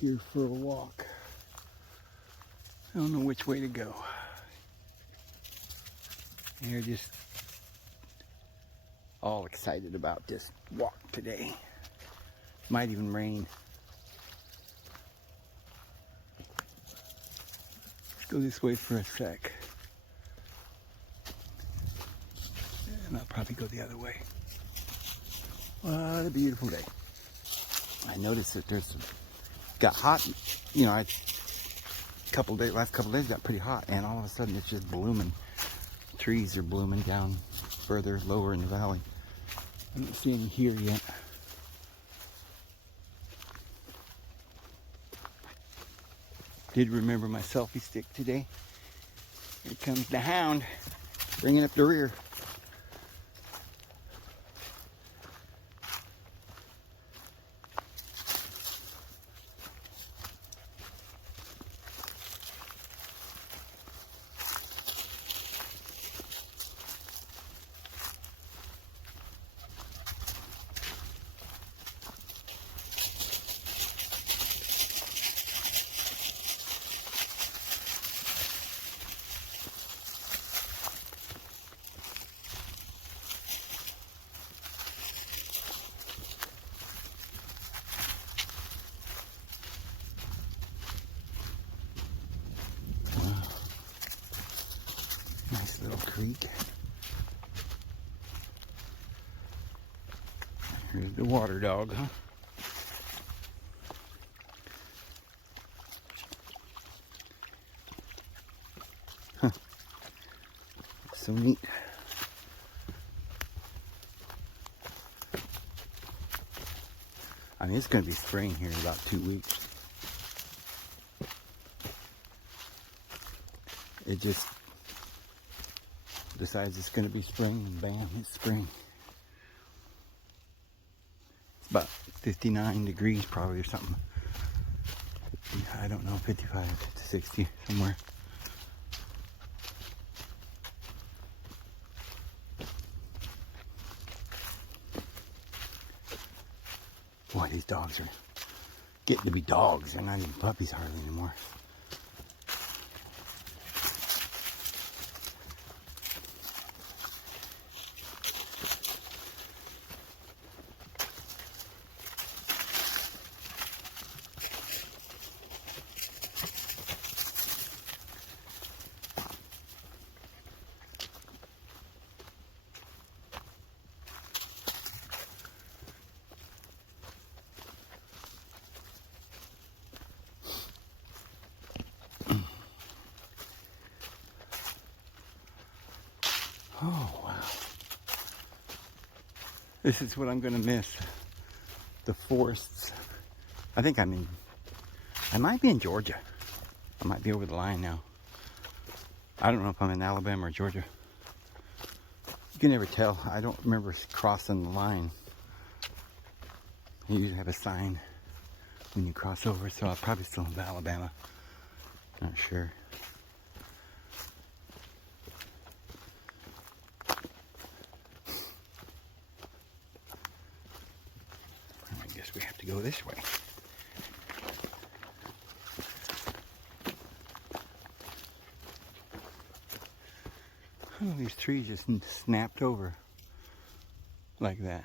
here for a walk. I don't know which way to go. They're just all excited about this walk today. Might even rain. Let's go this way for a sec. And I'll probably go the other way. What a beautiful day. I noticed that got hot, you know, last couple days got pretty hot, and all of a sudden it's just blooming. Trees are blooming down further, lower in the valley. I don't see any here yet. Did remember my selfie stick today. Here comes the hound, bringing up the rear. Nice little creek. Here's the water dog, huh? Huh. So neat. I mean, it's going to be spring here in about 2 weeks. It just decides it's going to be spring, and bam, it's spring. It's about 59 degrees probably or something. I don't know, 55 to 60 somewhere. Boy, these dogs are getting to be dogs. They're not even puppies hardly anymore. Oh, wow. This is what I'm going to miss. The forests. I think I might be in Georgia. I might be over the line now. I don't know if I'm in Alabama or Georgia. You can never tell. I don't remember crossing the line. You usually have a sign when you cross over, so I'm probably still in Alabama. Not sure. I guess we have to go this way. Oh, these trees just snapped over like that.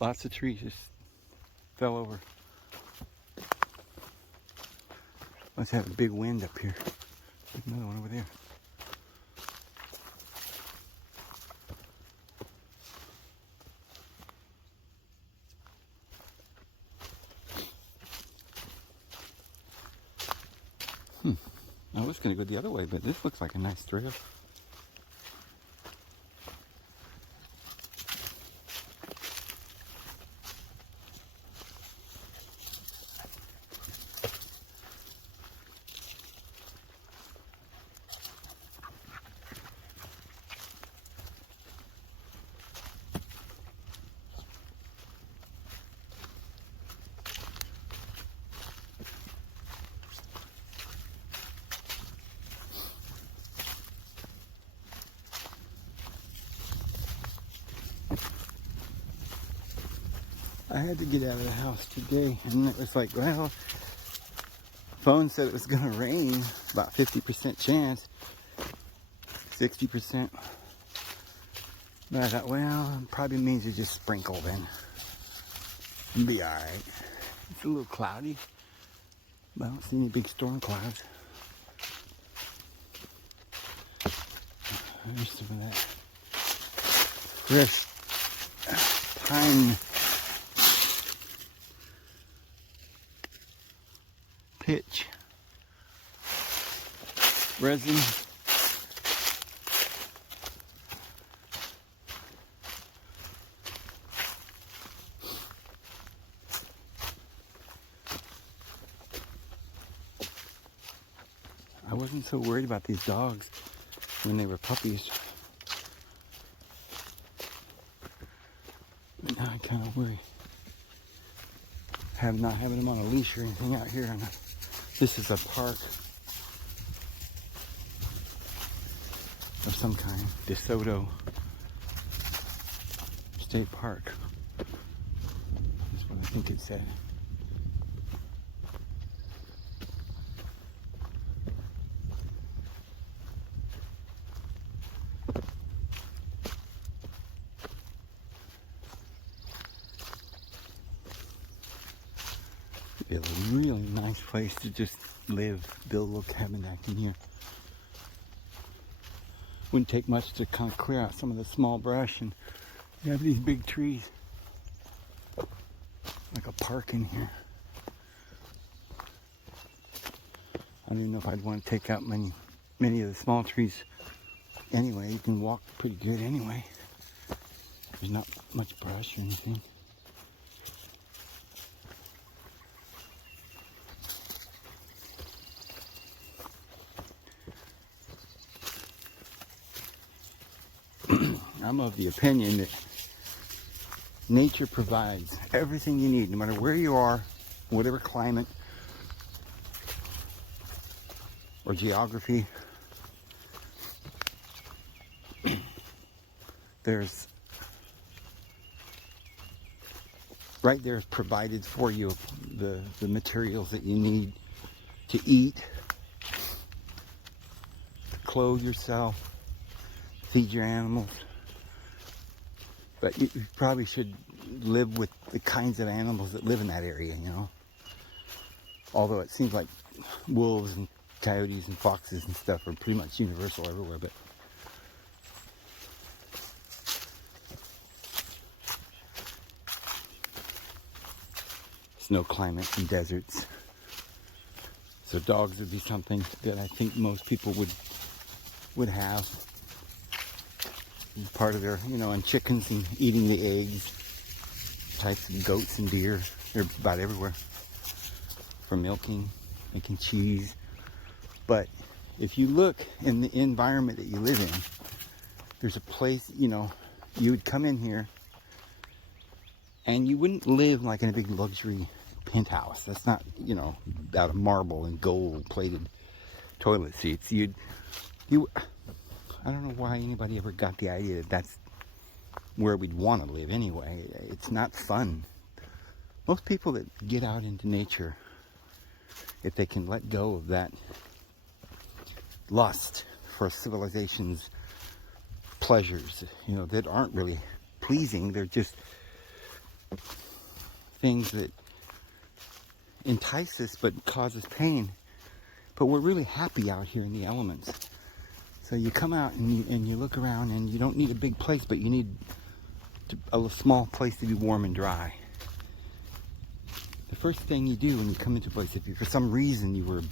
Lots of trees just fell over. Let's have a big wind up here. There's another one over there. I was going to go the other way, but this looks like a nice trail. I had to get out of the house today, and it was like, well, phone said it was gonna rain, about 50% chance, 60%. But I thought, well, it probably means it just sprinkled then. It'll be alright. It's a little cloudy, but I don't see any big storm clouds. There's some of that fresh pine pitch resin. I wasn't so worried about these dogs when they were puppies. But now I kind of worry. Not having them on a leash or anything out here. And this is a park of some kind. DeSoto State Park. That's what I think it said. Be a really nice place to just live, build a little cabin back in here. Wouldn't take much to kind of clear out some of the small brush, and you have these big trees. Like a park in here. I don't even know if I'd want to take out many of the small trees. Anyway, you can walk pretty good anyway. There's not much brush or anything. I'm of the opinion that nature provides everything you need, no matter where you are, whatever climate or geography. There's right there provided for you the materials that you need to eat, to clothe yourself, feed your animals. But you probably should live with the kinds of animals that live in that area, you know. Although it seems like wolves and coyotes and foxes and stuff are pretty much universal everywhere, but snow climate and deserts. So dogs would be something that I think most people would have. Part of their, you know, and chickens and eating the eggs. Types of goats and deer. They're about everywhere. For milking, making cheese. But if you look in the environment that you live in, there's a place, you know, you would come in here and you wouldn't live like in a big luxury penthouse. That's not, you know, out of marble and gold plated toilet seats. I don't know why anybody ever got the idea that that's where we'd want to live anyway. It's not fun. Most people that get out into nature, if they can let go of that lust for civilization's pleasures, you know, that aren't really pleasing, they're just things that entice us but cause us pain. But we're really happy out here in the elements. So you come out and you look around, and you don't need a big place, but you need a small place to be warm and dry. The first thing you do when you come into a place, if for some reason you were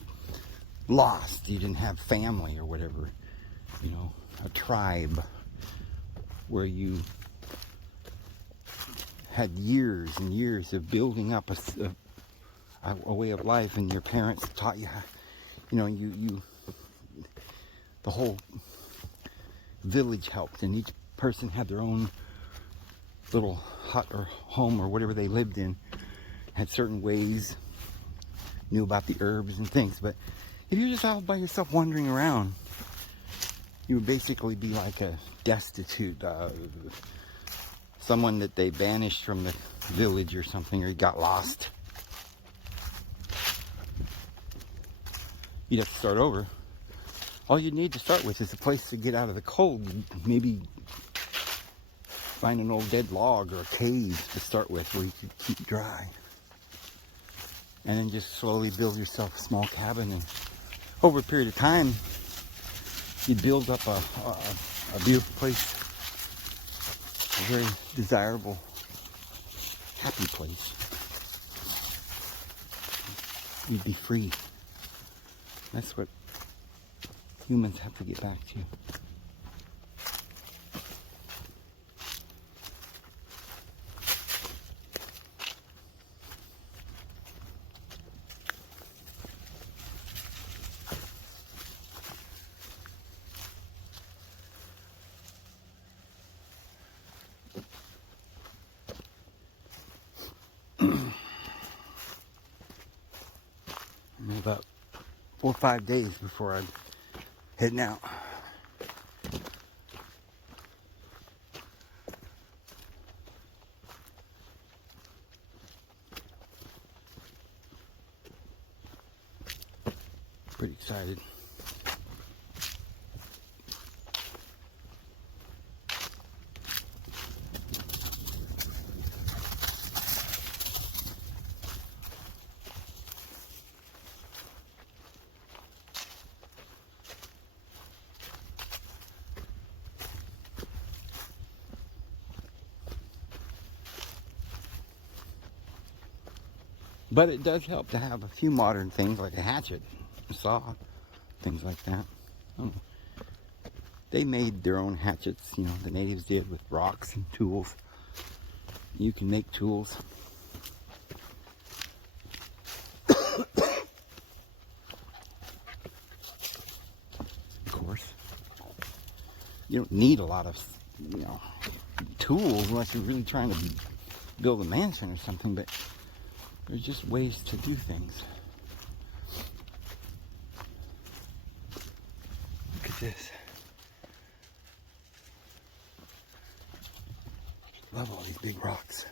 lost, you didn't have family or whatever, you know, a tribe where you had years and years of building up a way of life, and your parents taught you how, you know, the whole village helped, and each person had their own little hut or home or whatever they lived in, had certain ways, knew about the herbs and things. But if you're just out by yourself wandering around, you would basically be like a destitute, someone that they banished from the village or something, or he got lost. You'd have to start over. All you need to start with is a place to get out of the cold. Maybe find an old dead log or a cave to start with where you could keep dry. And then just slowly build yourself a small cabin. And over a period of time, you build up a beautiful place, a very desirable, happy place. You'd be free. That's what humans have to get back to. About 4 or 5 days before I'm heading out. Pretty excited. But it does help to have a few modern things like a hatchet, a saw, things like that. They made their own hatchets, you know, the natives did, with rocks and tools. You can make tools. Of course. You don't need a lot of, you know, tools unless you're really trying to build a mansion or something, but there's just ways to do things. Look at this. Love all these big rocks.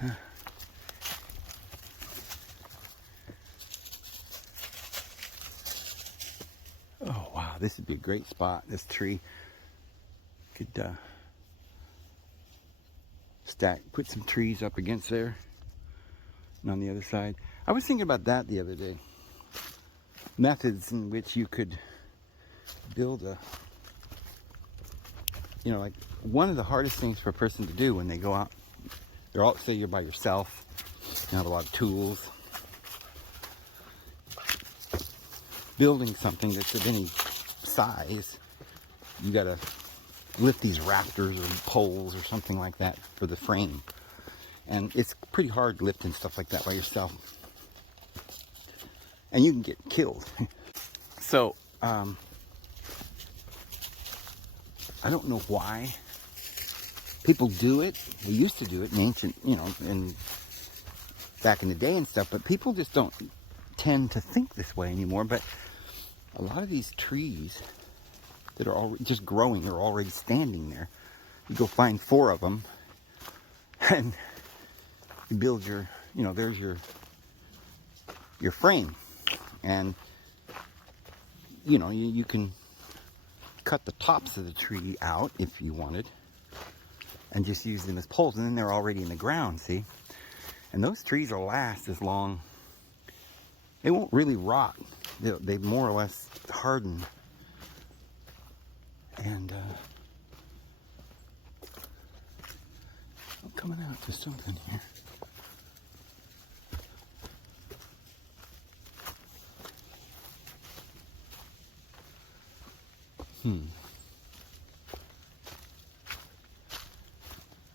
Huh. Oh wow, this would be a great spot. This tree could put some trees up against there, and on the other side. I was thinking about that the other day. Methods in which you could build a, you know, like one of the hardest things for a person to do when they go out, they're all, say you're by yourself, you have a lot of tools. Building something that's of any size, you gotta lift these rafters or poles or something like that for the frame. And it's pretty hard lifting stuff like that by yourself. And you can get killed. So, I don't know why people do it. They used to do it in ancient, you know, in back in the day and stuff, but people just don't tend to think this way anymore. But a lot of these trees that are all just growing, they're already standing there. You go find 4 of them and you build your, you know, there's your frame. And, you know, you can cut the tops of the tree out if you wanted and just use them as poles, and then they're already in the ground, see? And those trees will last as long. They won't really rot. They more or less harden. And I'm coming out to something here.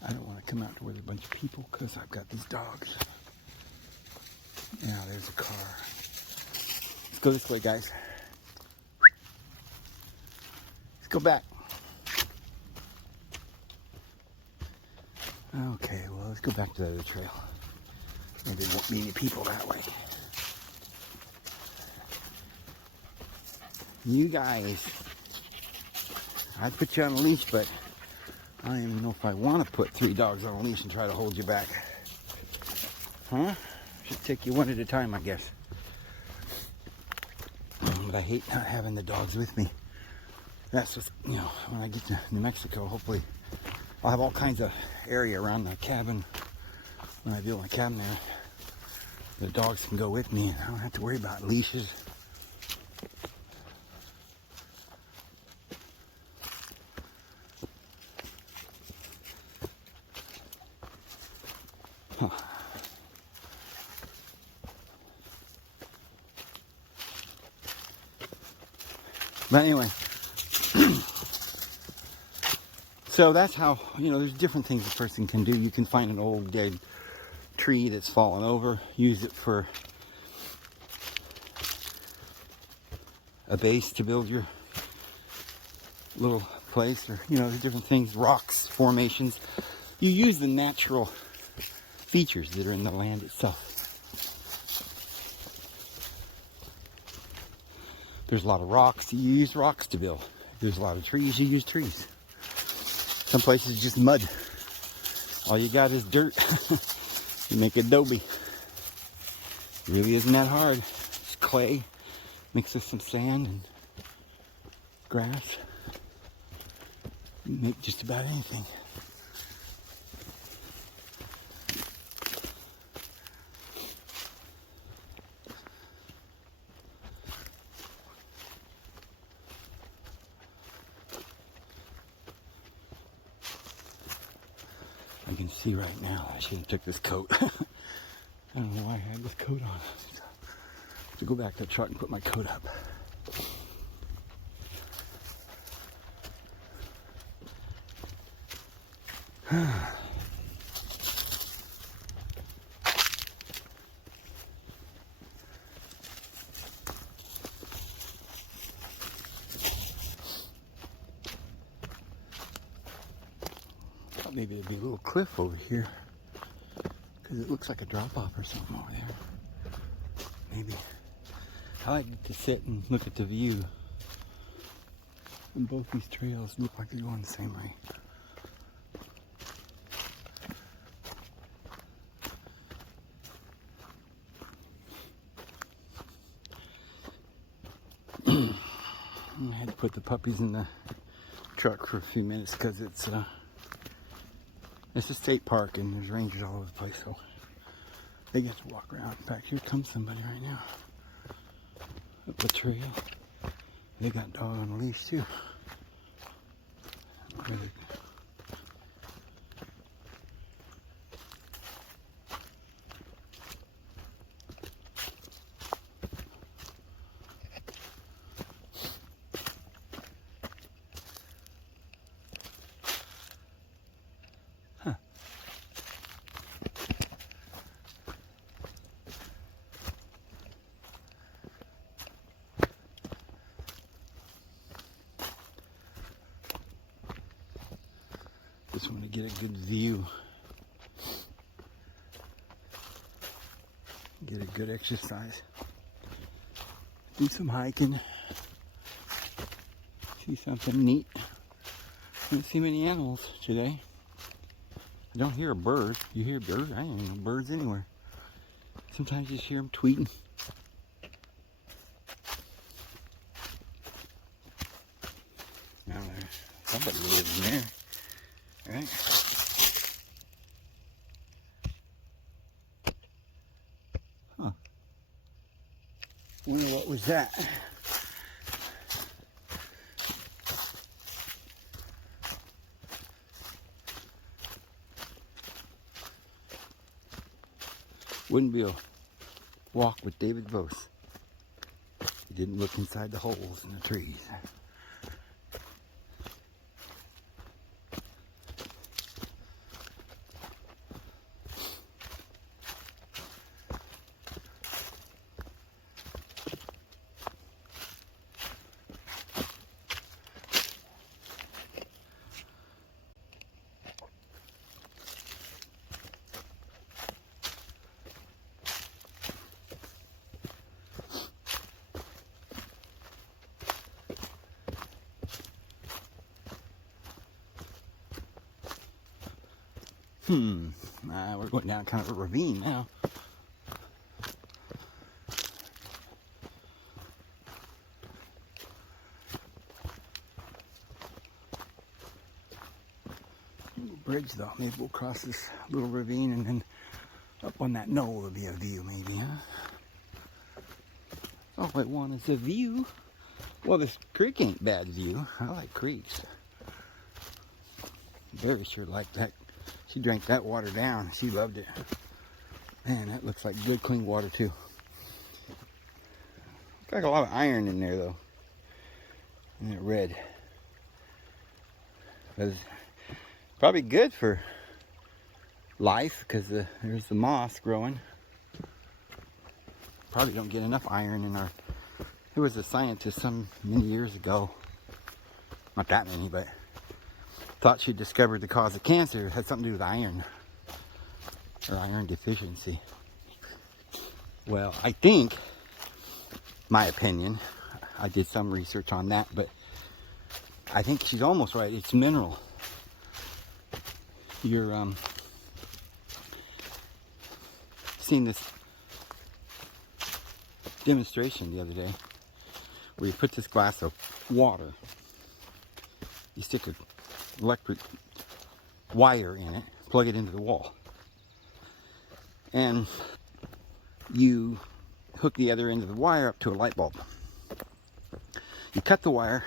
I don't want to come out to where there's a bunch of people because I've got these dogs. Yeah, there's a car. Let's go this way, guys. Let's go back. Okay, well, let's go back to the other trail. Maybe there won't be any people that way. You guys, I'd put you on a leash, but I don't even know if I want to put 3 dogs on a leash and try to hold you back. Huh? Should take you one at a time, I guess. But I hate not having the dogs with me. That's just, you know, when I get to New Mexico, hopefully I'll have all kinds of area around the cabin. When I build my cabin there, the dogs can go with me and I don't have to worry about leashes. Huh. But anyway, so that's how, you know, there's different things a person can do. You can find an old dead tree that's fallen over, use it for a base to build your little place, or, you know, there's different things, rocks, formations. You use the natural features that are in the land itself. There's a lot of rocks, you use rocks to build. There's a lot of trees, you use trees. Some places just mud. All you got is dirt. You make adobe. It really isn't that hard. It's clay, mixed with some sand and grass. You make just about anything. I can see right now I should have took this coat. I don't know why I had this coat on. I have to go back to the truck and put my coat up. Maybe there'd be a little cliff over here because it looks like a drop off or something over there. Maybe. I like to sit and look at the view. And both these trails look like they're going the same way. I had to put the puppies in the truck for a few minutes because it's a state park and there's rangers all over the place, so they get to walk around. In fact, here comes somebody right now. Up the trail. They got dog on a leash too. Just want to get a good view. Get a good exercise. Do some hiking. See something neat. I don't see many animals today. I don't hear a bird. You hear birds? I don't hear birds anywhere. Sometimes you just hear them tweeting. Now somebody lives in there. Right? Huh. Wonder what was that? Wouldn't be a walk with David Vose. He didn't look inside the holes in the trees. We're going down kind of a ravine now. Bridge though, maybe we'll cross this little ravine and then up on that knoll will be a view maybe, huh? All I want is a view. Well, this creek ain't bad view. I like creeks. Barry sure liked that. She drank that water down. She loved it. Man, that looks like good clean water too. Looks like a lot of iron in there though. And they're red. But it's probably good for life because there's the moss growing. Probably don't get enough iron in our... There was a scientist some many years ago, not that many, but thought she discovered the cause of cancer. It had something to do with iron, or iron deficiency. Well, I think, my opinion, I did some research on that, but I think she's almost right. It's mineral. You're seen this demonstration the other day where you put this glass of water, you stick an electric wire in it, plug it into the wall, and you hook the other end of the wire up to a light bulb. You cut the wire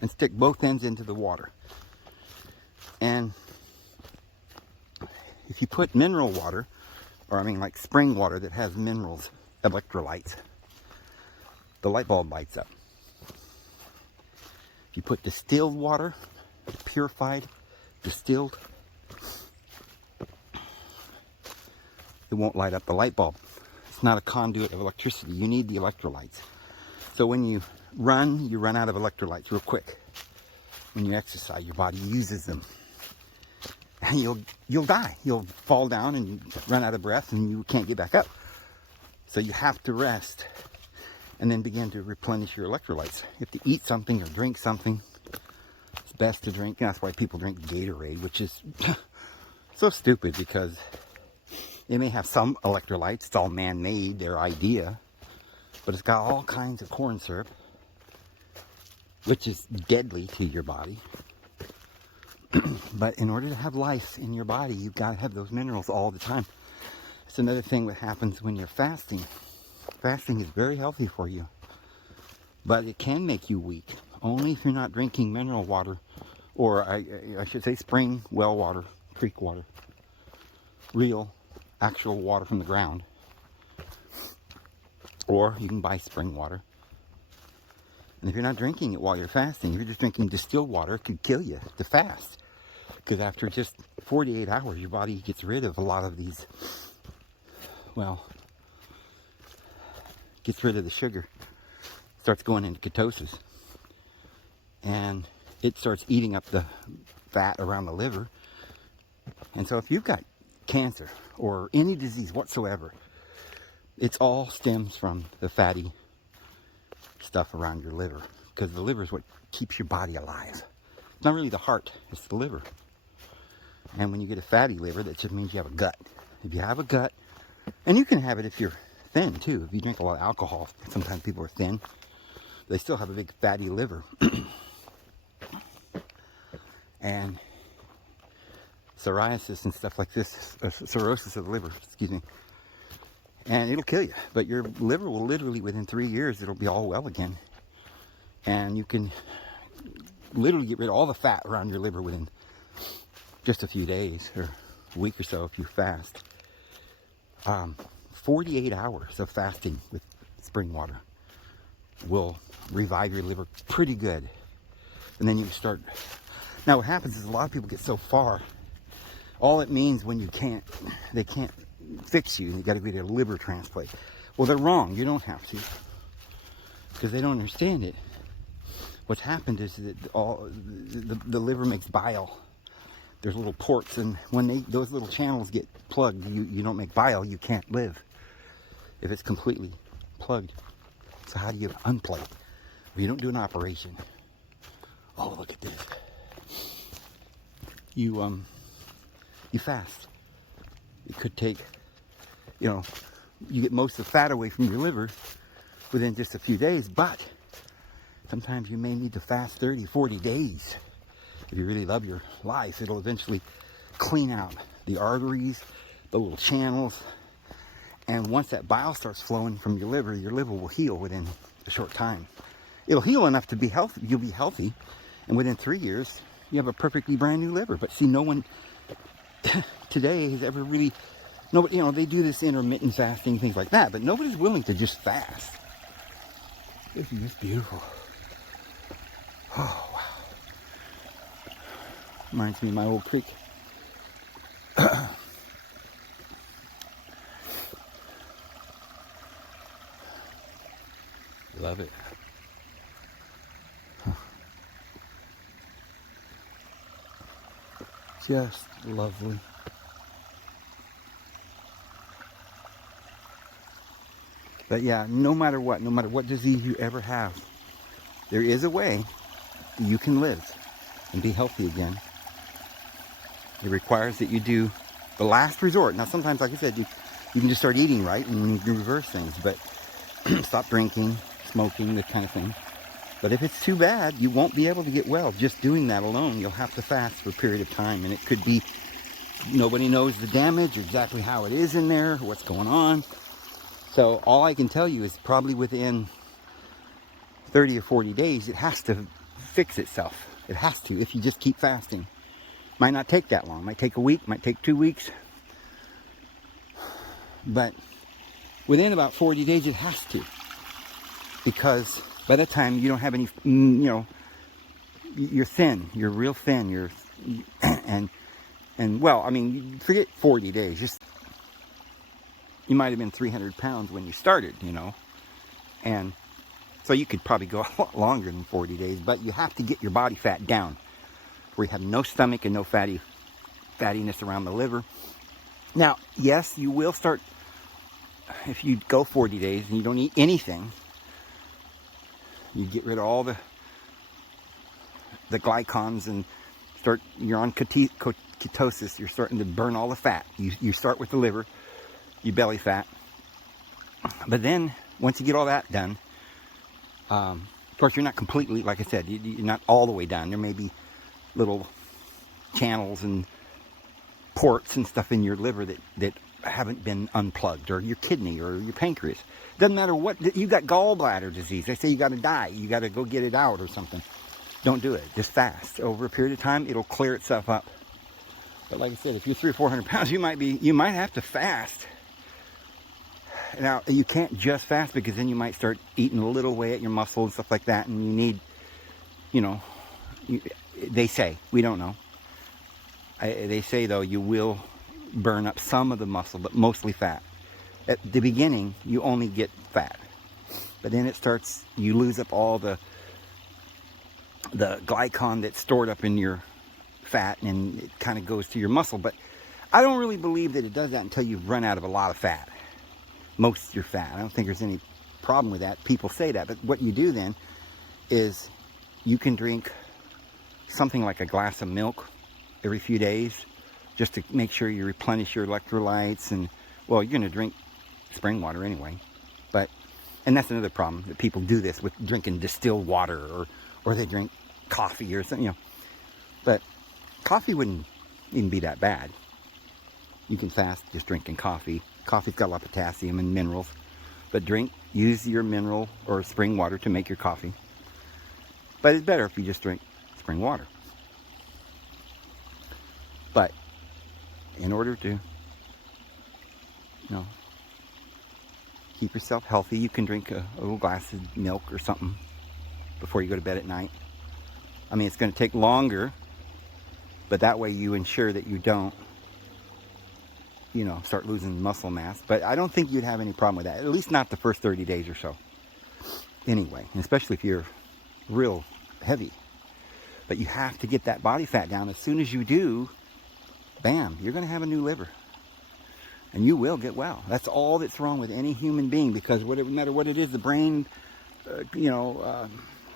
and stick both ends into the water, and if you put mineral water, or I mean like spring water that has minerals, electrolytes, the light bulb lights up. If you put distilled water, purified, distilled, it won't light up the light bulb. It's not a conduit of electricity. You need the electrolytes. So when you run out of electrolytes real quick. When you exercise, your body uses them. And you'll die. You'll fall down and run out of breath and you can't get back up. So you have to rest and then begin to replenish your electrolytes. You have to eat something or drink something. It's best to drink. And that's why people drink Gatorade, which is so stupid because they may have some electrolytes. It's all man-made, their idea. But it's got all kinds of corn syrup, which is deadly to your body. But in order to have life in your body, you've got to have those minerals all the time. It's another thing that happens when you're fasting. Fasting is very healthy for you, but it can make you weak. Only if you're not drinking mineral water, or I should say spring well water, creek water, real, actual water from the ground. Or you can buy spring water. And if you're not drinking it while you're fasting, if you're just drinking distilled water, it could kill you to fast. Because after just 48 hours, your body gets rid of a lot of these, well, gets rid of the sugar. Starts going into ketosis. And it starts eating up the fat around the liver. And so if you've got cancer or any disease whatsoever, it all stems from the fatty stuff around your liver, because the liver is what keeps your body alive. It's not really the heart, it's the liver. And when you get a fatty liver, that just means you have a gut. If you have a gut, and you can have it if you're thin too. If you drink a lot of alcohol, sometimes people are thin. They still have a big fatty liver. And psoriasis and stuff like this, cirrhosis of the liver, excuse me. And it'll kill you. But your liver will literally, within 3 years, it'll be all well again. And you can literally get rid of all the fat around your liver within just a few days or a week or so if you fast. 48 hours of fasting with spring water will revive your liver pretty good. And then you start... Now what happens is a lot of people get so far, all it means when they can't fix you, you got to get a liver transplant. Well, they're wrong. You don't have to, because they don't understand it. What's happened is that the liver makes bile. There's little ports, and when those little channels get plugged, you don't make bile. You can't live if it's completely plugged. So how do you unplug? Well, you don't do an operation. Oh, look at this. You fast. It could take, you know, you get most of the fat away from your liver within just a few days, but sometimes you may need to fast 30, 40 days. If you really love your life, it'll eventually clean out the arteries, the little channels, and once that bile starts flowing from your liver will heal within a short time. It'll heal enough to be healthy. You'll be healthy, and within 3 years, you have a perfectly brand new liver. But see, no one today has ever really, nobody, you know, they do this intermittent fasting, things like that, but nobody's willing to just fast. Isn't this beautiful? Oh, wow. Reminds me of my old creek. Love it. Just lovely. But yeah, no matter what disease you ever have, there is a way you can live and be healthy again. It requires that you do the last resort. Now, sometimes, like I said, you can just start eating right and you can reverse things, but stop drinking, smoking, that kind of thing. But if it's too bad, you won't be able to get well just doing that alone. You'll have to fast for a period of time, and it could be nobody knows the damage or exactly how it is in there, what's going on. So all I can tell you is probably within 30 or 40 days, it has to fix itself. It has to, if you just keep fasting. Might not take that long. Might take a week, might take 2 weeks. But within about 40 days, it has to. Because by that time, you don't have any, you know, you're thin. You're real thin. And well, I mean, forget 40 days. Just, you might have been 300 pounds when you started, you know. And so you could probably go a lot longer than 40 days. But you have to get your body fat down, where you have no stomach and no fattiness around the liver. Now, yes, you will start, if you go 40 days and you don't eat anything, you get rid of all the glycans and you're on ketosis, you're starting to burn all the fat. You start with the liver, you belly fat. But then, once you get all that done, of course you're not completely, like I said, you're not all the way done. There may be little channels and ports and stuff in your liver that haven't been unplugged, or your kidney or your pancreas. Doesn't matter what, you got gallbladder disease. They say you got to die. You got to go get it out or something. Don't do it. Just fast. Over a period of time, it'll clear itself up. But like I said, if you're 300 or 400 pounds, you might have to fast. Now, you can't just fast, because then you might start eating a little away at your muscle and stuff like that, and you need, you know, they say, we don't know. They say, though, you will burn up some of the muscle, but mostly fat. At the beginning, you only get fat. But then it starts, you lose up all the glycan that's stored up in your fat, and it kind of goes to your muscle. But I don't really believe that it does that until you've run out of a lot of fat. Most of your fat. I don't think there's any problem with that. People say that. But what you do then is you can drink something like a glass of milk every few days, just to make sure you replenish your electrolytes. And, well, you're going to drink spring water anyway. But, and that's another problem, that people do this with drinking distilled water, or they drink coffee or something, you know. But coffee wouldn't even be that bad. You can fast just drinking coffee. Coffee's got a lot of potassium and minerals. But use your mineral or spring water to make your coffee. But it's better if you just drink spring water. But in order to, you know, keep yourself healthy, you can drink a little glass of milk or something before you go to bed at night. I mean, it's going to take longer, but that way you ensure that you don't, you know, start losing muscle mass. But I don't think you'd have any problem with that, at least not the first 30 days or so. Anyway, especially if you're real heavy. But you have to get that body fat down. As soon as you do, bam, you're going to have a new liver. And you will get well. That's all that's wrong with any human being, because no matter what it is, the brain,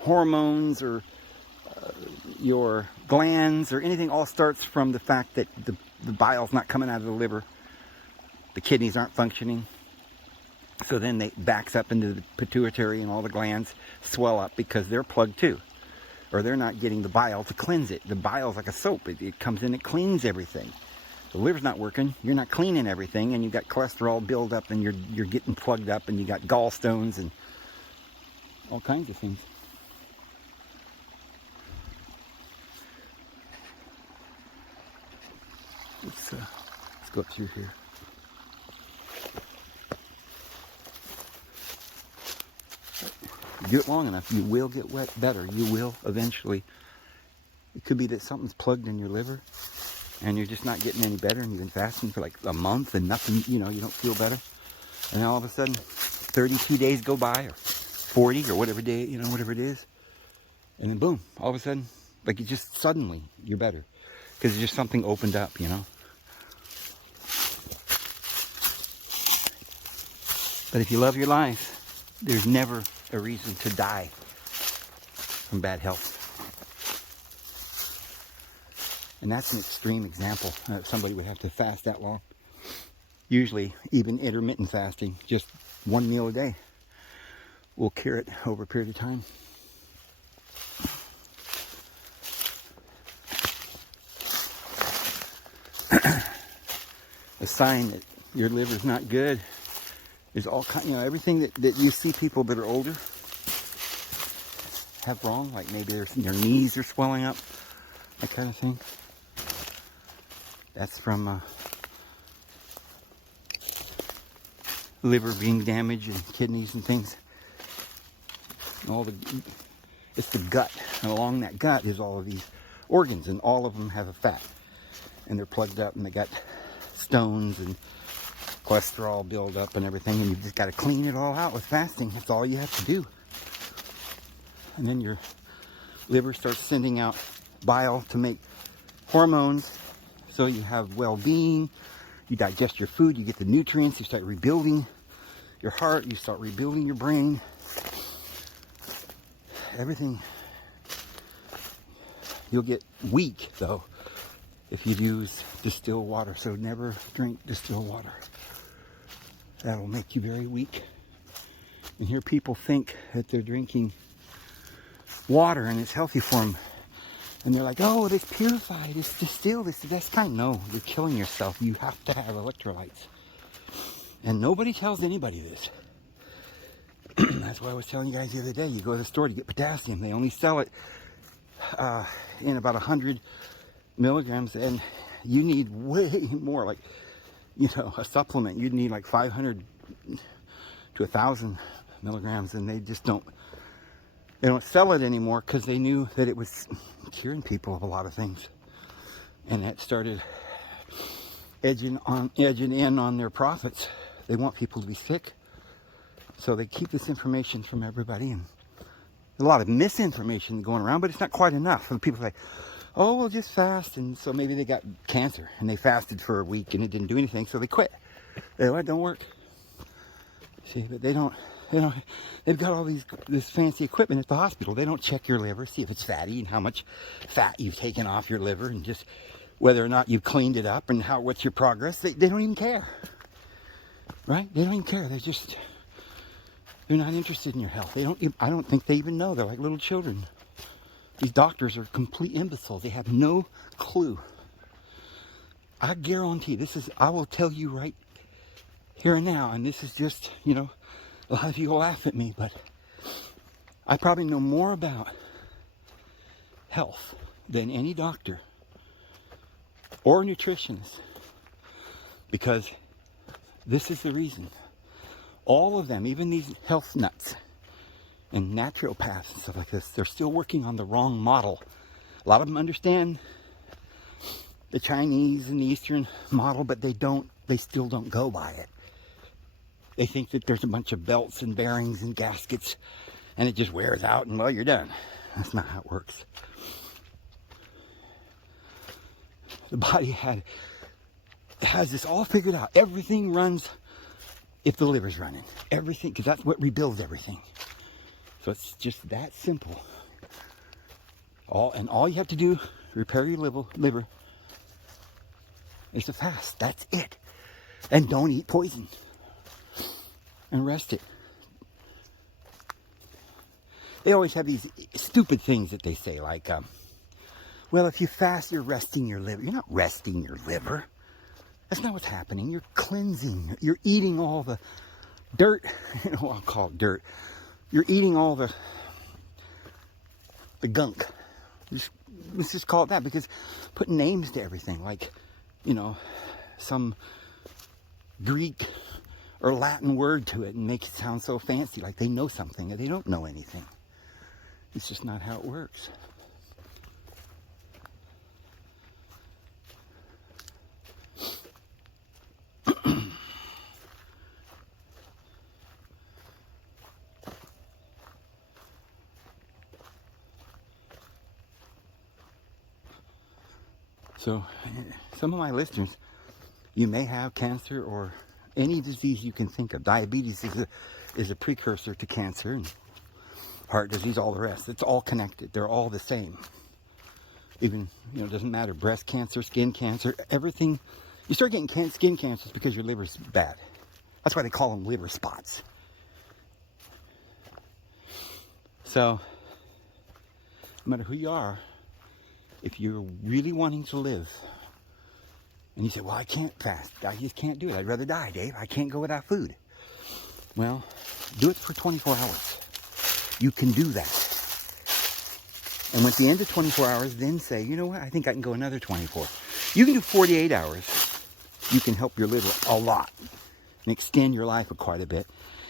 hormones, or your glands, or anything, all starts from the fact that the bile's not coming out of the liver the kidneys aren't functioning. So then they backs up into the pituitary, and all the glands swell up because they're plugged too. Or they're not getting the bile to cleanse it. The bile is like a soap. It comes in, it cleans everything. The liver's not working, you're not cleaning everything, and you've got cholesterol build up, and you're getting plugged up, and you got gallstones and all kinds of things. Let's go up through here. You do it long enough, you will get better. You will eventually. It could be that something's plugged in your liver, and you're just not getting any better, and you've been fasting for like a month and nothing, you don't feel better. And all of a sudden, 32 days go by, or 40, or whatever day, whatever it is. And then boom, all of a sudden, like it just suddenly, you're better. Because just something opened up, But if you love your life, there's never a reason to die from bad health. And that's an extreme example. Somebody would have to fast that long. Usually, even intermittent fasting, just one meal a day, will cure it over a period of time. A sign that your liver's not good is all kind, everything that you see people that are older have wrong, like maybe their knees are swelling up, that kind of thing. That's from liver being damaged and kidneys and things. It's the gut, and along that gut is all of these organs, and all of them have a fat, and they're plugged up, and they got stones and cholesterol build up and everything, and you've just got to clean it all out with fasting. That's all you have to do. And then your liver starts sending out bile to make hormones, so you have well-being, you digest your food, you get the nutrients, you start rebuilding your heart, you start rebuilding your brain. Everything. You'll get weak, though, if you use distilled water, so never drink distilled water. That'll make you very weak. And here people think that they're drinking water and it's healthy for them. And they're like, oh, it's purified, it's distilled, it's the best kind. No, you're killing yourself. You have to have electrolytes. And nobody tells anybody this. That's why I was telling you guys the other day. You go to the store to get potassium. They only sell it in about 100 milligrams. And you need way more, like, a supplement. You'd need like 500 to 1,000 milligrams. And they just don't sell it anymore because they knew that it was curing people of a lot of things. And that started edging in on their profits. They want people to be sick. So they keep this information from everybody. And a lot of misinformation going around, but it's not quite enough. And people say, oh, we'll just fast. And so maybe they got cancer and they fasted for a week and it didn't do anything. So they quit. It don't work. See, but they don't. They've got all this fancy equipment at the hospital. They don't check your liver, see if it's fatty and how much fat you've taken off your liver, and just whether or not you've cleaned it up and what's your progress. They don't even care, right? They don't even care. They're not interested in your health. I don't think they even know. They're like little children. These doctors are complete imbeciles. They have no clue. I guarantee I will tell you right here and now, and this is just, a lot of you will laugh at me, but I probably know more about health than any doctor or nutritionist, because this is the reason. All of them, even these health nuts and naturopaths and stuff like this, they're still working on the wrong model. A lot of them understand the Chinese and the Eastern model, but they still don't go by it. They think that there's a bunch of belts and bearings and gaskets and it just wears out and, well, you're done. That's not how it works. The body has this all figured out. Everything runs if the liver's running. Everything, because that's what rebuilds everything. So it's just that simple. All you have to do, repair your liver, is to fast. That's it. And don't eat poison. And rest it. They always have these stupid things that they say, like, well, if you fast, you're resting your liver. You're not resting your liver. That's not what's happening. You're cleansing. You're eating all the dirt. I'll call it dirt. You're eating all the gunk. Let's just call it that, because putting names to everything, like, some Greek or Latin word to it and make it sound so fancy, like they know something, and they don't know anything. It's just not how it works. So, some of my listeners, you may have cancer or any disease you can think of. Diabetes is a precursor to cancer, and heart disease, all the rest. It's all connected. They're all the same. Even, it doesn't matter. Breast cancer, skin cancer, everything. You start getting skin cancers because your liver's bad. That's why they call them liver spots. So, no matter who you are, if you're really wanting to live, and you say, well, I can't fast. I just can't do it. I'd rather die, Dave. I can't go without food. Well, do it for 24 hours. You can do that. And at the end of 24 hours, then say, you know what? I think I can go another 24. You can do 48 hours. You can help your liver a lot and extend your life quite a bit.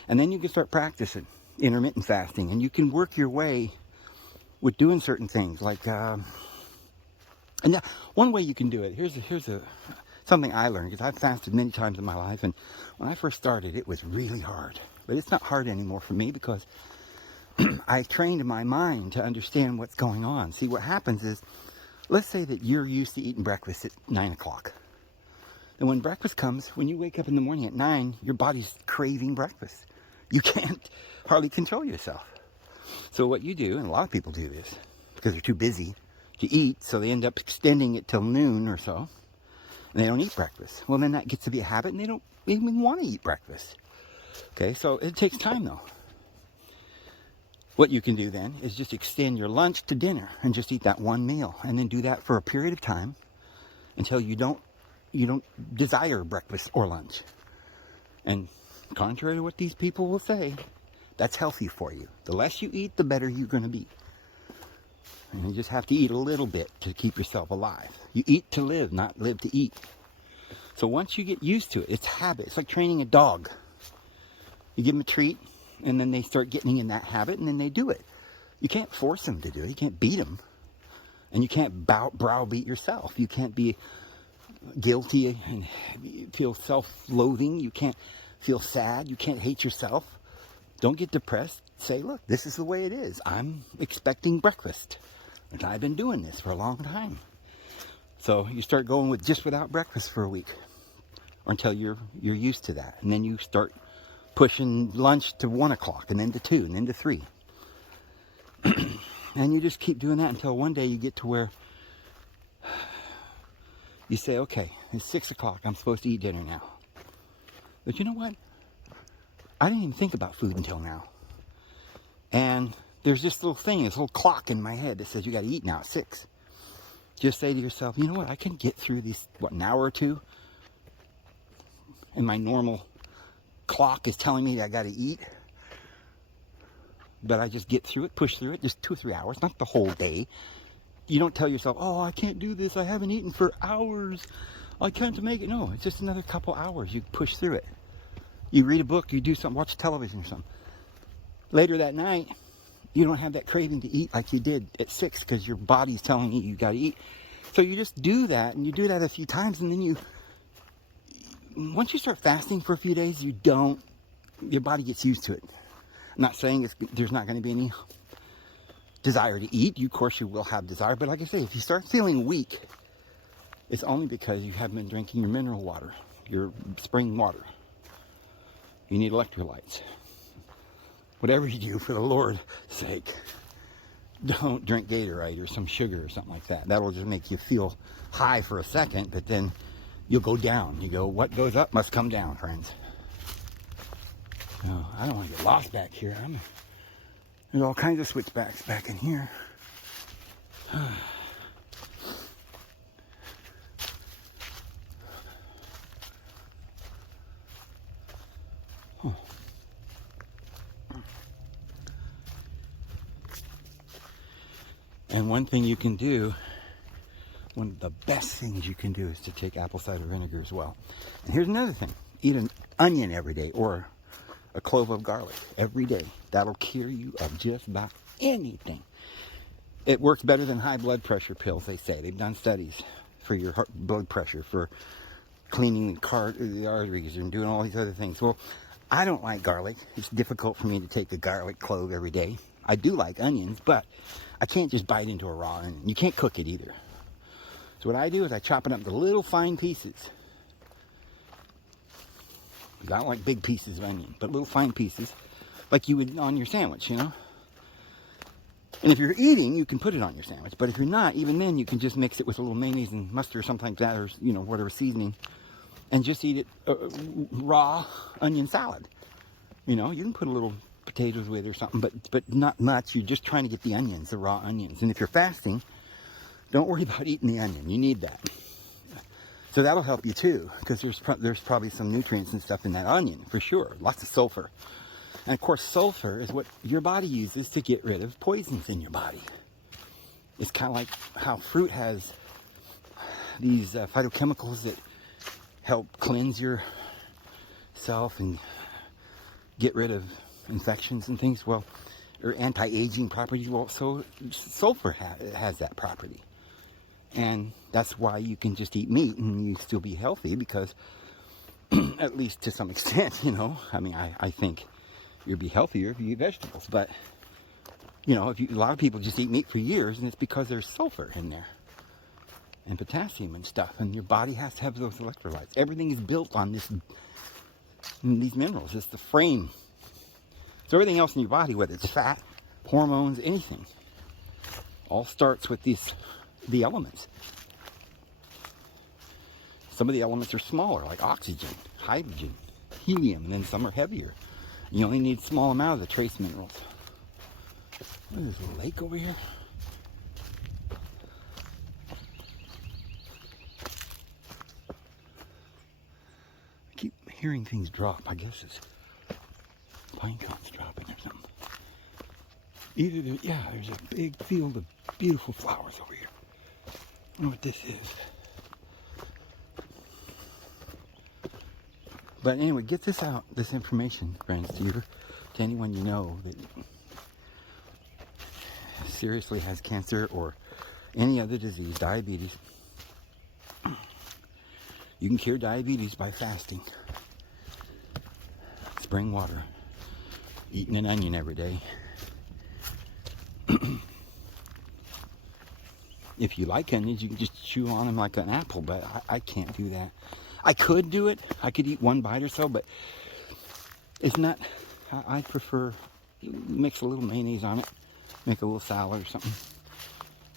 And then you can start practicing intermittent fasting. And you can work your way with doing certain things, like... And now, one way you can do it, here's something I learned, because I've fasted many times in my life, and when I first started, it was really hard. But it's not hard anymore for me, because I trained my mind to understand what's going on. See, what happens is, let's say that you're used to eating breakfast at 9 o'clock. And when breakfast comes, when you wake up in the morning at 9, your body's craving breakfast. You can't hardly control yourself. So what you do, and a lot of people do this, because they're too busy to eat, so they end up extending it till noon or so, and they don't eat breakfast. Well, then that gets to be a habit, and they don't even want to eat breakfast. Okay, so it takes time, though. What you can do then is just extend your lunch to dinner and just eat that one meal, and then do that for a period of time until you don't desire breakfast or lunch. And contrary to what these people will say, that's healthy for you. The less you eat, the better you're going to be. And you just have to eat a little bit to keep yourself alive. You eat to live, not live to eat. So once you get used to it, it's habit. It's like training a dog. You give them a treat, and then they start getting in that habit, and then they do it. You can't force them to do it. You can't beat them. And you can't browbeat yourself. You can't be guilty and feel self-loathing. You can't feel sad. You can't hate yourself. Don't get depressed. Say, look, this is the way it is. I'm expecting breakfast. And I've been doing this for a long time. So you start going with just without breakfast for a week, or until you're used to that. And then you start pushing lunch to 1 o'clock, and then to 2, and then to 3. And you just keep doing that until one day you get to where you say, okay, it's 6 o'clock. I'm supposed to eat dinner now. But you know what? I didn't even think about food until now. And there's this little thing, this little clock in my head that says you got to eat now at 6. Just say to yourself, you know what? I can get through these, an hour or two. And my normal clock is telling me that I got to eat. But I just get through it, push through it, just 2 or 3 hours, not the whole day. You don't tell yourself, oh, I can't do this. I haven't eaten for hours. I can't make it. No, it's just another couple hours. You push through it. You read a book, you do something, watch television or something. Later that night, you don't have that craving to eat like you did at 6, because your body's telling you got to eat. So you just do that, and you do that a few times, and then once you start fasting for a few days, your body gets used to it. I'm not saying there's not going to be any desire to eat. Of course, you will have desire, but like I say, if you start feeling weak, it's only because you haven't been drinking your mineral water, your spring water. You need electrolytes. Whatever you do, for the Lord's sake, don't drink Gatorade or some sugar or something like that. That'll just make you feel high for a second, but then you'll go down. You go, what goes up must come down, friends. No, I don't want to get lost back here. There's all kinds of switchbacks back in here. And one thing you can do, one of the best things you can do is to take apple cider vinegar as well. And here's another thing. Eat an onion every day or a clove of garlic every day. That'll cure you of just about anything. It works better than high blood pressure pills, they say. They've done studies for your blood pressure, for cleaning the arteries and doing all these other things. Well, I don't like garlic. It's difficult for me to take a garlic clove every day. I do like onions, but I can't just bite into a raw onion. You can't cook it either. So what I do is I chop it up into little fine pieces. I don't like big pieces of onion, but little fine pieces, like you would on your sandwich, you know? And if you're eating, you can put it on your sandwich. But if you're not, even then, you can just mix it with a little mayonnaise and mustard or something like that, or, you know, whatever seasoning, and just eat it raw onion salad. You know, you can put a little potatoes with it or something, but not much. You're just trying to get the onions, the raw onions. And if you're fasting, don't worry about eating the onion. You need that. So that'll help you too, because there's probably some nutrients and stuff in that onion, for sure. Lots of sulfur. And of course, sulfur is what your body uses to get rid of poisons in your body. It's kind of like how fruit has these phytochemicals that help cleanse yourself and get rid of infections and things. Well, or anti-aging properties. Well, so sulfur has that property. And that's why you can just eat meat and you still be healthy, because at least to some extent, you know, I mean, I think you'll be healthier if you eat vegetables. But, you know, a lot of people just eat meat for years, and it's because there's sulfur in there and potassium and stuff. And your body has to have those electrolytes. Everything is built on these minerals. It's the frame. So everything else in your body, whether it's fat, hormones, anything, all starts with the elements. Some of the elements are smaller, like oxygen, hydrogen, helium, and then some are heavier. You only need a small amount of the trace minerals. Look at this little lake over here. I keep hearing things drop. I guess it's pine cones dropping or something. There's a big field of beautiful flowers over here. I don't know what this is. But anyway, get this out, this information, friends, to anyone you know that seriously has cancer or any other disease, diabetes. You can cure diabetes by fasting. Spring water. Eating an onion every day. If you like onions, you can just chew on them like an apple, but I can't do that. I could do it. I could eat one bite or so, but it's not. I prefer mix a little mayonnaise on it, make a little salad or something.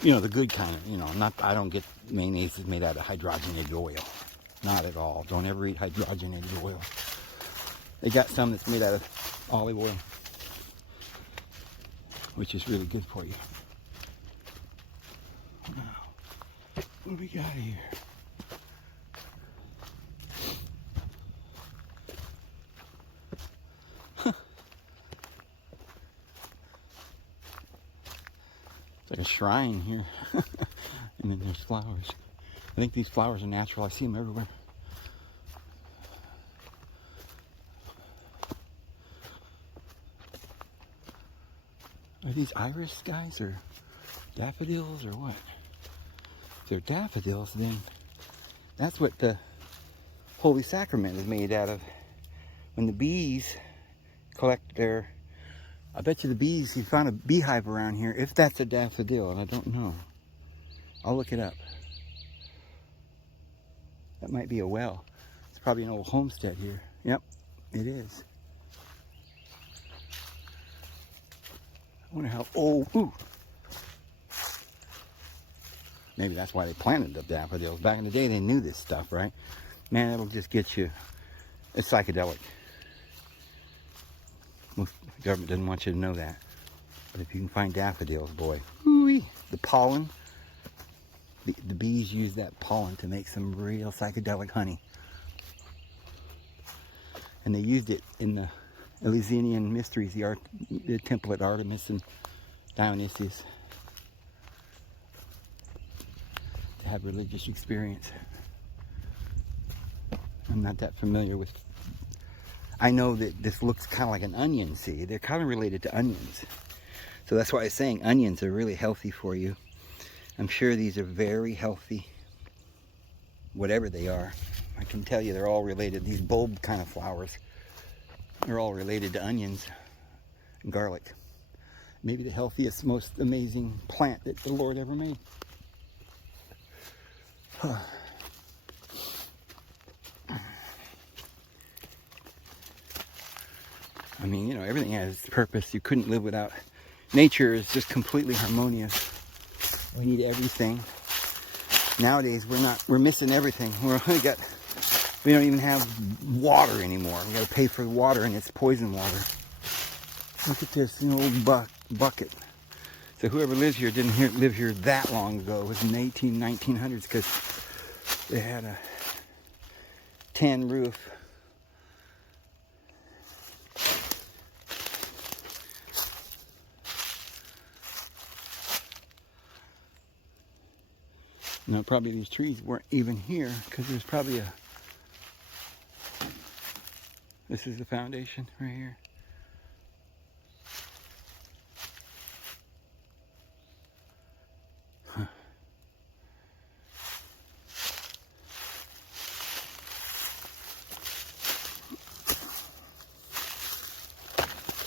You know, the good kind of, you know, I don't get mayonnaise that's made out of hydrogenated oil. Not at all. Don't ever eat hydrogenated oil. They got some that's made out of olive oil, which is really good for you. Now, what do we got here? It's like a shrine here. And then there's flowers. I think these flowers are natural. I see them everywhere. Are these iris guys or daffodils or what? If they're daffodils, then that's what the Holy Sacrament is made out of. When the bees collect their... I bet you the bees, you found a beehive around here, if that's a daffodil, and I don't know. I'll look it up. That might be a well. It's probably an old homestead here. Yep, it is. I wonder how old... Ooh! Maybe that's why they planted the daffodils. Back in the day, they knew this stuff, right? Man, it'll just get you. It's psychedelic. Most the government doesn't want you to know that. But if you can find daffodils, boy, whoo-wee, the pollen, the bees use that pollen to make some real psychedelic honey. And they used it in the Eleusinian mysteries, the temple at Artemis and Dionysius, to have religious experience. I'm not that familiar with. I know that this looks kind of like an onion. See, they're kind of related to onions. So that's why I'm saying onions are really healthy for you. I'm sure these are very healthy, whatever they are. I can tell you they're all related. These bulb kind of flowers, they're all related to onions and garlic. Maybe the healthiest, most amazing plant that the Lord ever made. I mean, you know, everything has purpose. You couldn't live without. Nature is just completely harmonious. We need everything. Nowadays, we're missing everything. We don't even have water anymore. We got to pay for water, and it's poison water. Look at this, old bucket. So whoever lives here didn't live here that long ago. It was in the 1900s because they had a tin roof. No, probably these trees weren't even here because there's probably this is the foundation right here. Huh.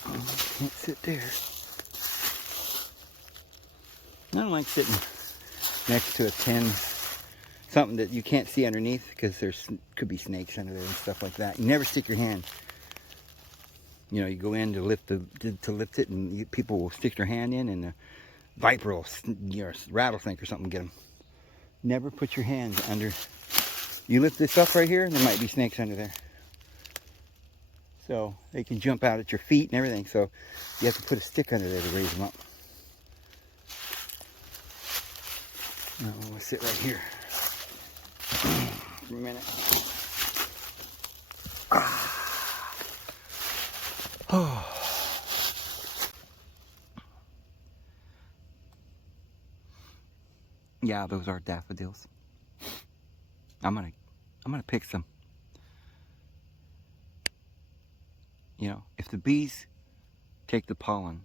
Oh, can't sit there. I don't like sitting next to a tin, something that you can't see underneath because could be snakes under there and stuff like that. You never stick your hand. You know, you go in to lift it, and people will stick their hand in, and the viper will, rattlesnake or something, get them. Never put your hands under. You lift this up right here, and there might be snakes under there. So they can jump out at your feet and everything. So you have to put a stick under there to raise them up. Now we'll sit right here for a minute. Oh. Yeah, those are daffodils. I'm gonna pick some. You know, if the bees take the pollen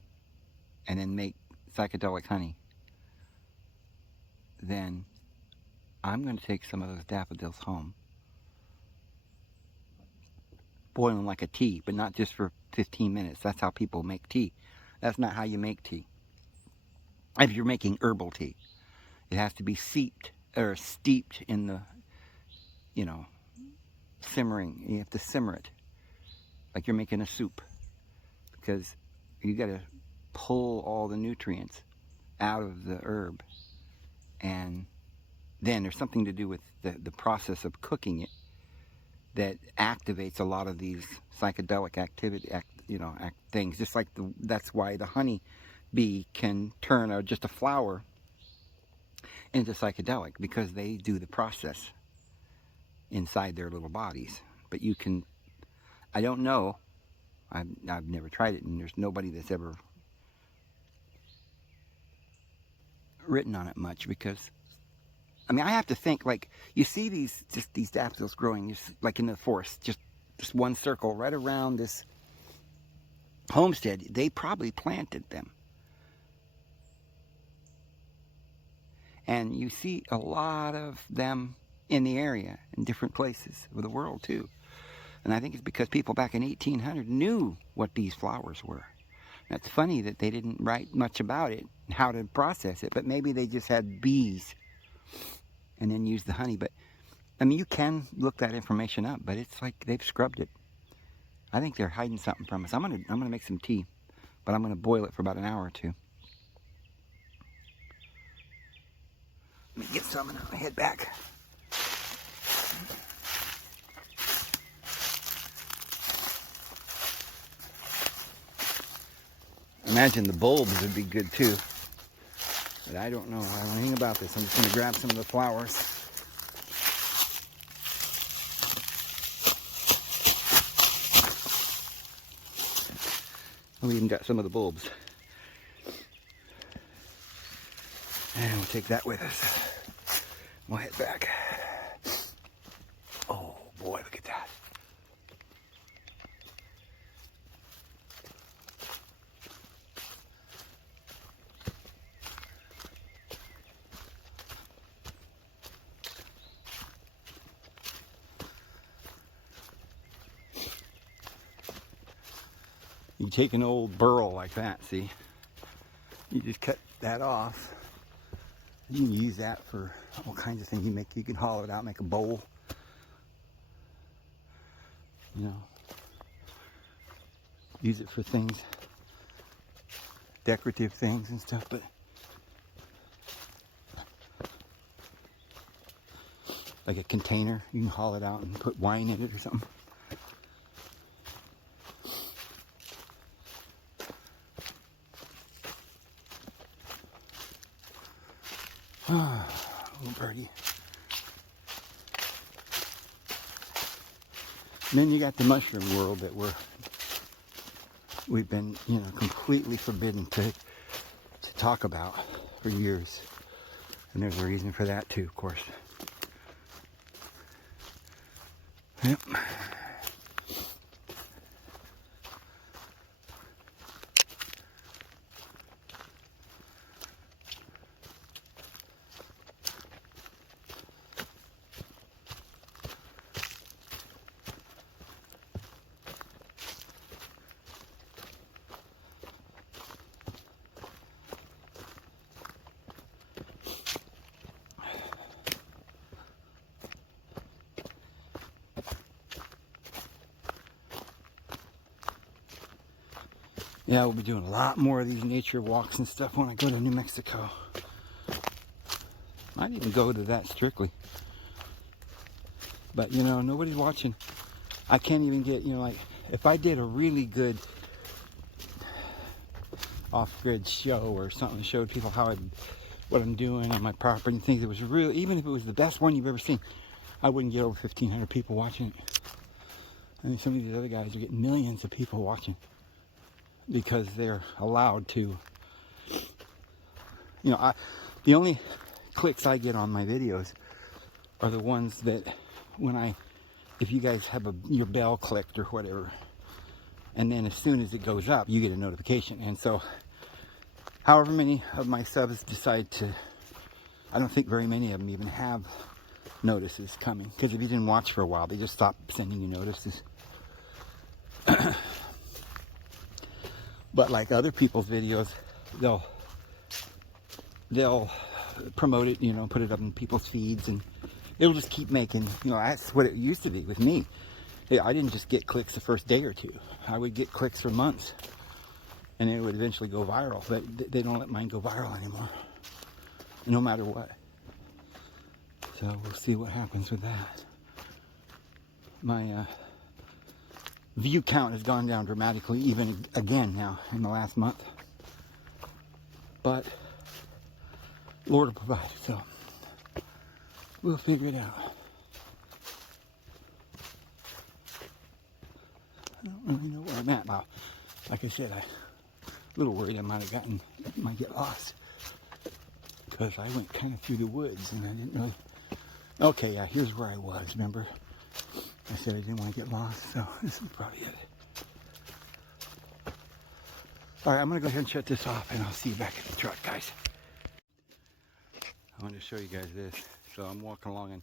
and then make psychedelic honey, then I'm going to take some of those daffodils home, boil them like a tea, but not just for 15 minutes. That's how people make tea. That's not how you make tea. If you're making herbal tea, it has to be steeped in the, simmering. You have to simmer it like you're making a soup, because you got to pull all the nutrients out of the herb. And then there's something to do with the process of cooking it that activates a lot of these psychedelic things. Just like that's why the honey bee can turn just a flower into psychedelic, because they do the process inside their little bodies. But you can, I don't know, I've never tried it, and there's nobody that's ever written on it much, because I mean, I have to think, like, you see these daffodils growing just like in the forest, just one circle right around this homestead. They probably planted them. And you see a lot of them in the area, in different places of the world too. And I think it's because people back in 1800 knew what these flowers were. That's funny that they didn't write much about it and how to process it, but maybe they just had bees and then use the honey. But I mean, you can look that information up, but it's like they've scrubbed it. I think they're hiding something from us. I'm gonna make some tea, but I'm gonna boil it for about an hour or two. me get some and I'll head back. Imagine the bulbs would be good too. But I don't know. I don't know anything about this. I'm just going to grab some of the flowers. We even got some of the bulbs. And we'll take that with us. We'll head back. Oh boy, look at that. You take an old burl like that, see? You just cut that off. You can use that for all kinds of things. You can hollow it out, make a bowl. You know, use it for things, decorative things and stuff. But like a container, you can haul it out and put wine in it or something. Ah, little birdie. And then you got the mushroom world that we've been, you know, completely forbidden to talk about for years. And there's a reason for that too, of course. Yep. Yeah, we'll be doing a lot more of these nature walks and stuff when I go to New Mexico. Might even go to that strictly. But, you know, nobody's watching. I can't even get, you know, like, if I did a really good off-grid show or something, showed people what I'm doing on my property and things, it was really, even if it was the best one you've ever seen, I wouldn't get over 1,500 people watching it. I mean, some of these other guys are getting millions of people watching. Because they're allowed to, you know, the only clicks I get on my videos are the ones that if you guys have your bell clicked or whatever, and then as soon as it goes up, you get a notification. And so, however many of my subs decide to, I don't think very many of them even have notices coming. Because if you didn't watch for a while, they just stop sending you notices. But like other people's videos, they'll promote it, you know, put it up in people's feeds, and it'll just keep making, you know, that's what it used to be with me. I didn't just get clicks the first day or two. I would get clicks for months, and it would eventually go viral. But they don't let mine go viral anymore, no matter what. So we'll see what happens with that. My view count has gone down dramatically, even again now in the last month. But Lord will provide, so we'll figure it out. I don't really know where I'm at now. Like I said, I'm a little worried I might get lost, because I went kind of through the woods and I didn't really. Okay, yeah, here's where I was. Remember? I said I didn't want to get lost, so this is probably it. All right, I'm going to go ahead and shut this off, and I'll see you back at the truck, guys. I want to show you guys this. So I'm walking along, and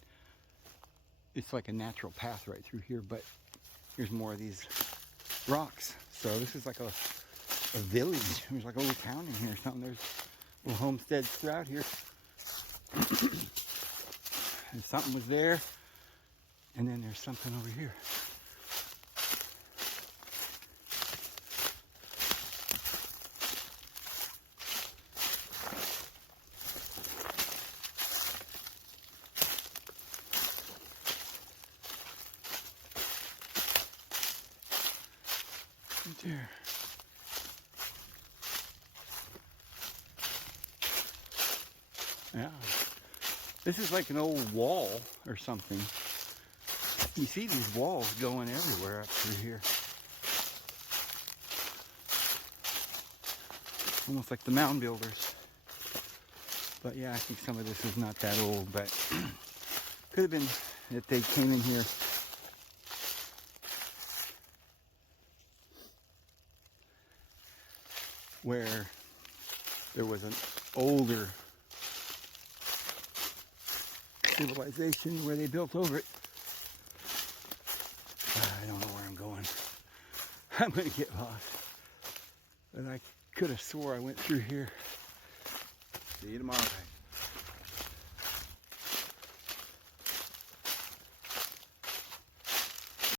it's like a natural path right through here, but here's more of these rocks. So this is like a village. There's like a little town in here or something. There's little homesteads throughout here. And something was there. And then there's something over here. there. Yeah. This is like an old wall or something. You see these walls going everywhere up through here. Almost like the mound builders. But yeah, I think some of this is not that old, but could have been that they came in here where there was an older civilization where they built over it. I don't know where I'm going. I'm gonna get lost. But I could have swore I went through here. See you tomorrow, guys.